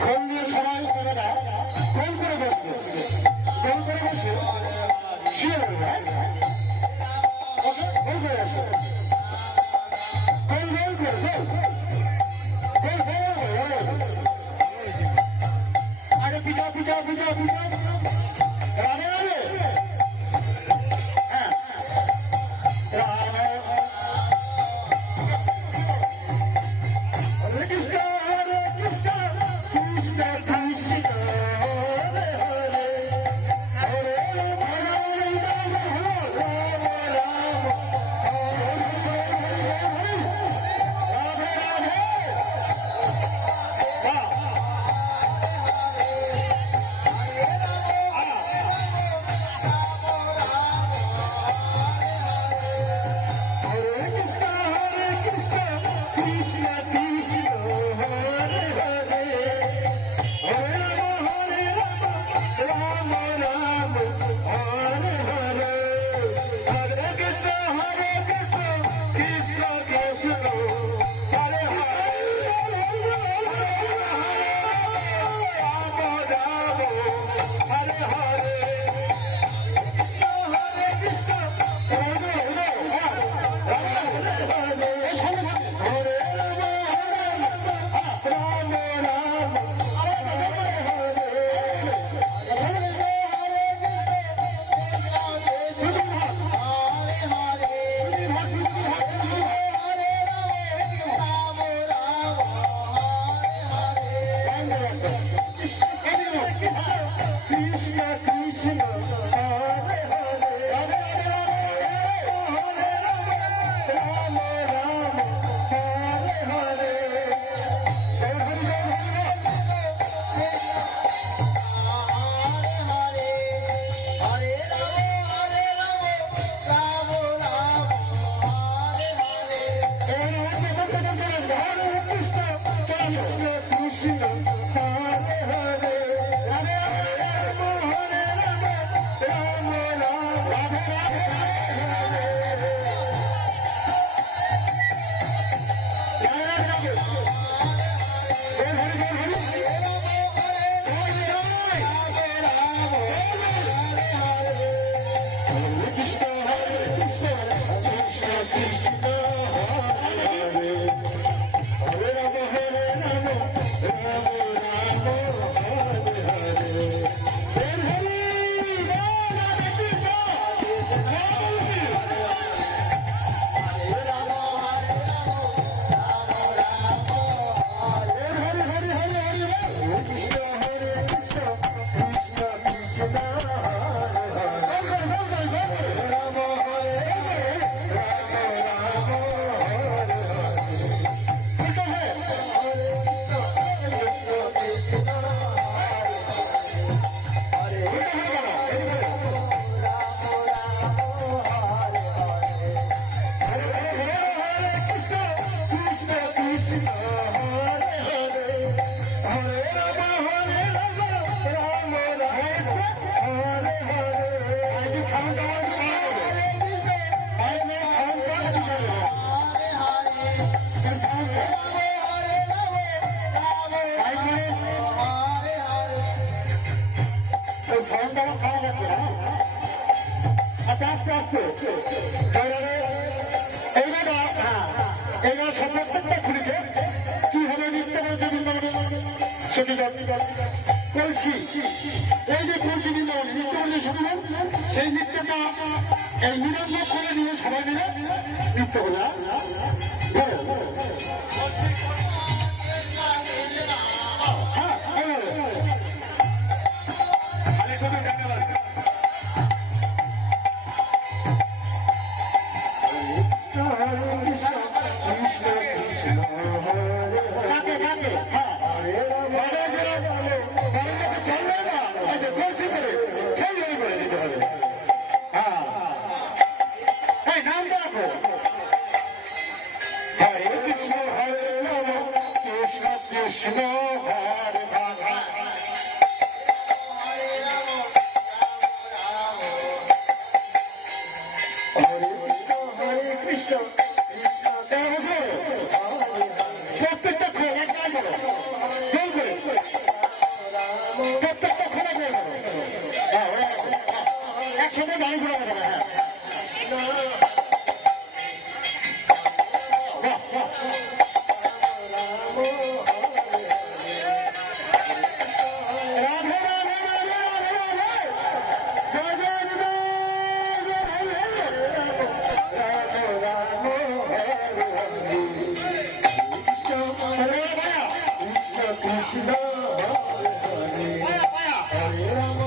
ফোন দিয়ে সবাই তারা গোল করে বসবে, গোল করে বসে শুয়ে পড়বে, বসে গোল করে বসবে, গোল গোল করে গোল গোল গোল। আগে পিছা পিছা পিছা পিছা রানে রানে, হ্যাঁ রানে। হরে কৃষ্ণ কৃষ্ণ কৃষ্ণ হরে হরে, হরে রাম হরে রাম রাম রাম হরে হরে, রাধে রাধে। বাহ, আচ্ছা আস্তে আস্তে এইবার সব প্রত্যেকটা খুলিকে কিভাবে নৃত্য করেছে বৃন্দাবনে সখীগণ। কলসি, এই যে কলসি বৃন্দাবনে নৃত্য করেছে সখীগণ, সেই নৃত্যটা এই নিরঙ্গ করে নিয়ে সবাই মিলে নৃত্য করে। নাম রাখো, হরে কৃষ্ণ হরে রাম কৃষ্ণ হরে রাম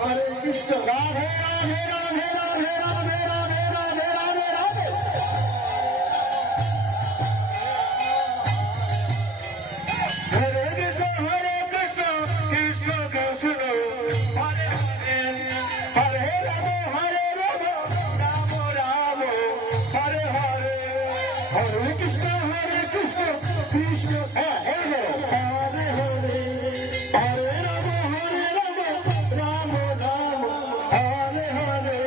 হরে কৃষ্ণ রাধে রাধে রাধে রাধে রাধে রাধে রাধে রাধে রাধে হরে কৃষ্ণ কৃষ্ণ কৃষ্ণ হরে হরে হরে রাম রাম রাম হরে হরে হরে কৃষ্ণ কৃষ্ণ হরে হরে হরে রাম রাম রাম হরে হরে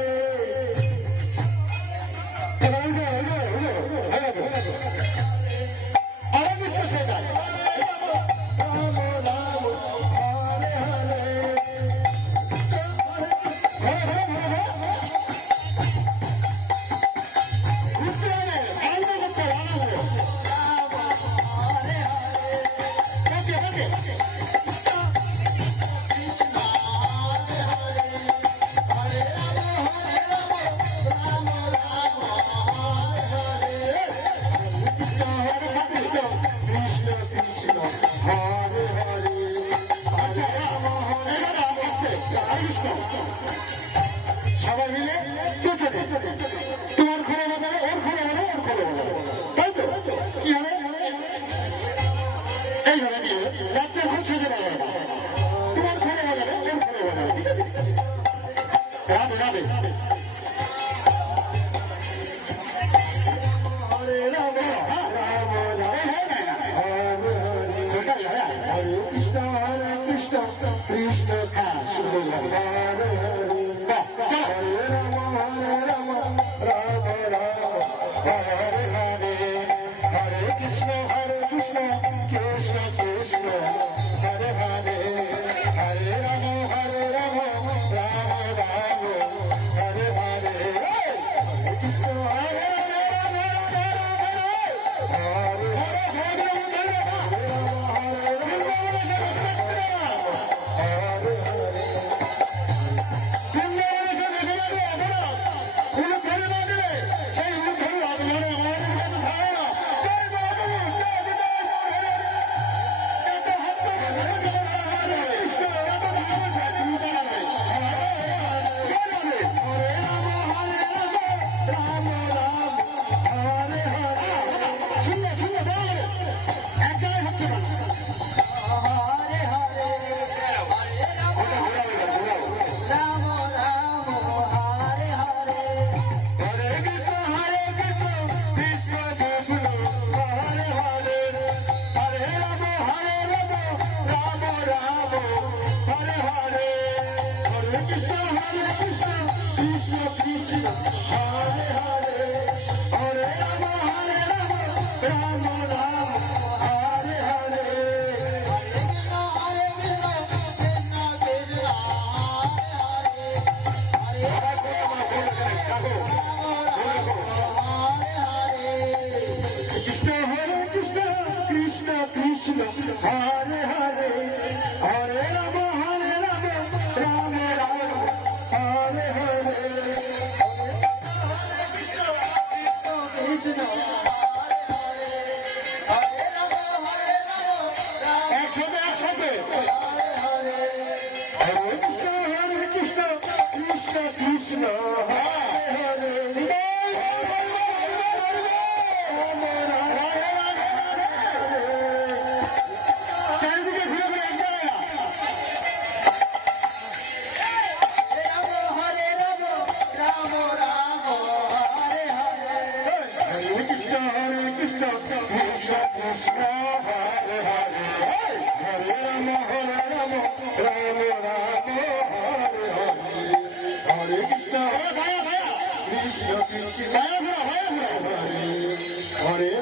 আরবিত শেখায় রাম রাম হরে হরে সবাই মিলে পেছনে তোমার ঘরে বাজাবে ওর ঘরে বাজাবে ওর ঘরে বাজাবে তাই তো কি হবে এইভাবে নিয়ে যাত্রা খুব সেজে বাজাবে তোমার ঘরে বাজাবে ওর ঘরে বাজাবে ঠিক আছে রাধে রাধে হরে রাম রাম রাম হরে কৃষ্ণ কৃষ্ণ কৃষ্ণ হরে হরে হরে রাম রাম রাম হরে হরে হরে কৃষ্ণ কৃষ্ণ কৃষ্ণ হরে হরে হরে রাম রাম রাম হরে হরে কৃষ্ণ হরে হরে